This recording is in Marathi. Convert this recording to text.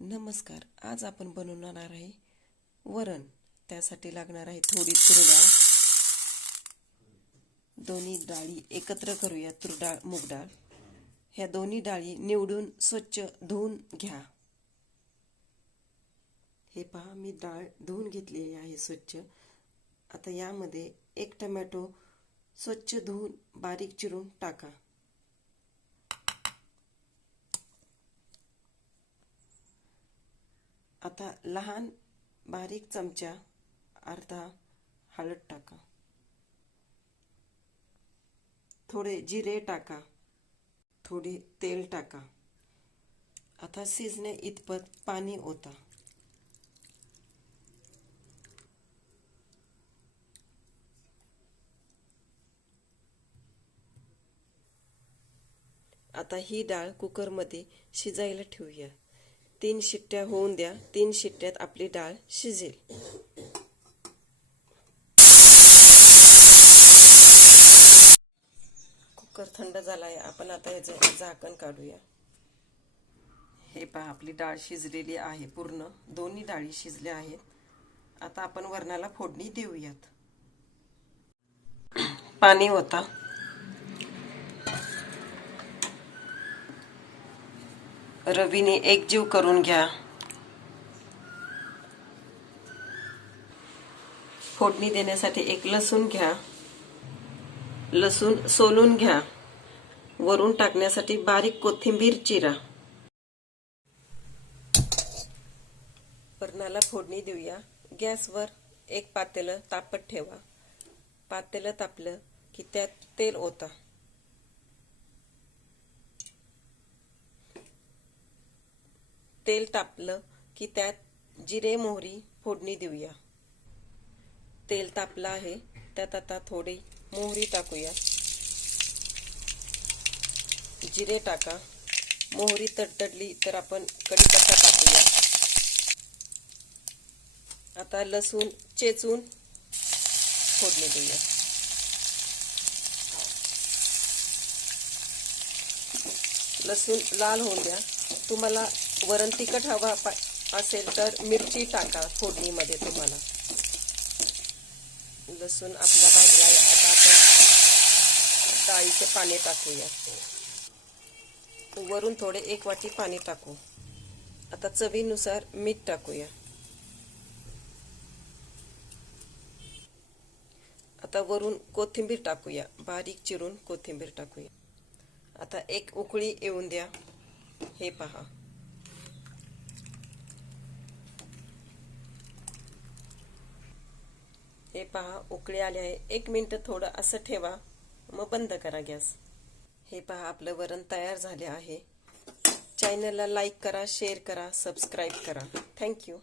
नमस्कार. आज आपण बनवणार आहे वरण. त्यासाठी लागणार आहे थोडी तूर डाळ. दोन्ही डाळी एकत्र करूया. तूर डाळ, मूग डाळ. ह्या दोन्ही डाळी निवडून स्वच्छ धुवून घ्या. हे पहा, मी डाळ धुवून घेतलेली आहे स्वच्छ. आता यामध्ये एक टोमॅटो स्वच्छ धुवून बारीक चिरून टाका. आता लहान बारीक चमचा अर्धा हळद टाका. थोडे जिरे टाका. थोडे तेल टाका. आता शिजणे इतपत पाणी ओता. आता ही डाळ कुकरमध्ये शिजायला ठेवूया. 3 शिट्ट्या होऊन द्या. 3 शिट्ट्यात आपली डाळ शिजेल. कुकर थंड झाला आहे. आपण आता याचं झाकण काढूया. हे पहा, आपली डाळ शिजलेली आहे. पूर्ण दोन्ही डाळी शिजल्या आहेत. आता आपण वरणाला फोडणी देऊयात. पाणी होता. रवीने एकजीव करून घ्या. फोडणी देण्यासाठी एक लसूण घ्या. लसूण सोलून घ्या. वरून टाकण्यासाठी बारीक कोथिंबीर चिरा. वरणाला फोडणी देऊया. गॅसवर एक पातेलं तापत ठेवा. पातेलं तापलं की त्यात तेल ओता. तेल तापलं की त्यात जिरे मोहरी फोडणी देऊया. तेल तापलं आहे, त्यात आता थोडी मोहरी टाकूया. जिरे टाका. मोहरी तडतडली तर आपण कढीपत्ता टाकूया. आता लसूण चेचून फोडणी देऊया. लसूण लाल होऊन द्या. तुम्हाला वरण तिखट हवा असेल तर मिरची टाका फोडणीमध्ये. तुम्हाला लसूण आपला भाजला आहे. आता आपण डाळीचे पाणी टाकूया. वरून थोडे 1 वाटी पाणी टाकू. आता चवीनुसार मीठ टाकूया. आता वरून कोथिंबीर टाकूया. बारीक चिरून कोथिंबीर टाकूया. आता एक उकळी येऊन द्या. हे पहा, हे पहा उकळी आली आहे. 1 मिनिट थोडं असं ठेवा, मग बंद करा गॅस. हे पहा, आपलं वरण तयार झाले आहे. चॅनलला लाईक करा, शेअर करा, सबस्क्राईब करा. थँक्यू.